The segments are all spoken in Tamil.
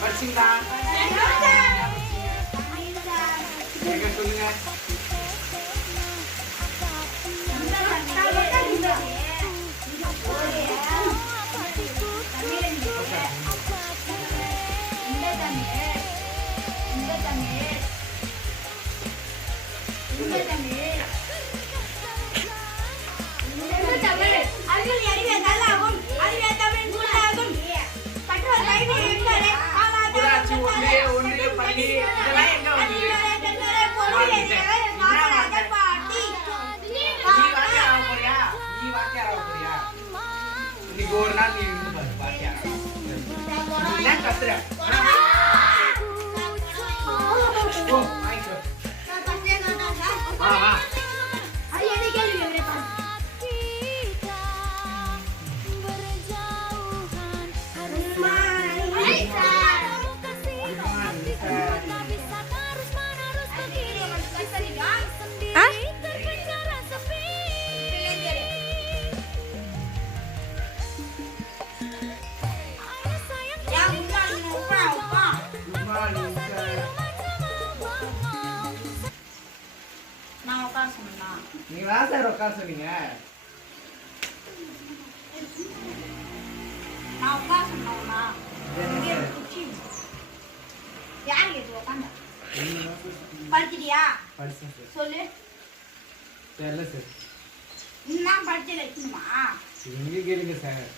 படிச்சிங்களா? எங்க சொல்லுங்க. ஒன்றிய பள்ளி இதெல்லாம் எங்க வந்து இன்னைக்கு ஒரு நாள் நீ இருந்து பாரு பாத்தியா என்ன கத்துற நீங்க வாசர் உட்கார சொன்னீங்க. நான் உட்கார சொன்னா யார் கேட்டு உட்காந்த படிச்சிட்டியா? படிச்சேன் சார். சொல்லு. தெரியல சார். இன்னும் படிச்சு வைக்கணுமா? நீங்க கேளுங்க சார்.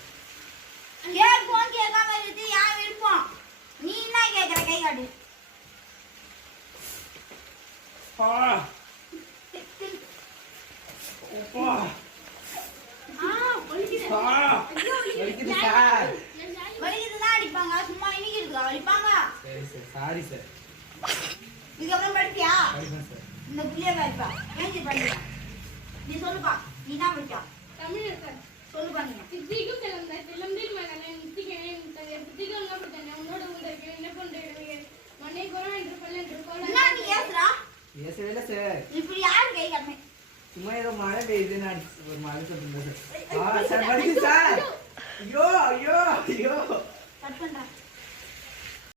கேட்போம் கேட்காம இருக்கு யார் விருப்பம்? நீ என்ன கேட்குற கை காட்டு. வலிக்குதுதான் அடிப்பாங்க, சும்மா இனிக்கிறதுக்கா அடிப்பாங்க? சரி சார், சாரி சார். இதுக்கப்புறம் படிப்பியா? படிப்பேன் சார். இந்த புள்ளிய படிப்பா ஏஞ்சி படிப்பா. நீ சொல்லுப்பா, நீ என்ன படிப்பா? தமிழ் சார். சொல்லுப்பா. நீங்க சித்திக்கு செல்லம் செல்லம்தில் மகனே நித்திகனே நித்தங்க சித்திக்கு என்ன பண்றீங்க உன்னோட உண்டருக்கு என்ன பண்றீங்க மண்ணை கோரா என்று பல்ல என்று கோரா என்ன நீ ஏசுறா? ஏசவே இல்ல சார். இப்படி யார் கை காட்டுமே? சும்மா ஏதோ மழை பெய்யுதுன்னு ஒரு மழை சொல்லுங்க சார். சார் படிச்சு சார். ஐயோ ஐயோ ஐயோ கட் பண்றேன்.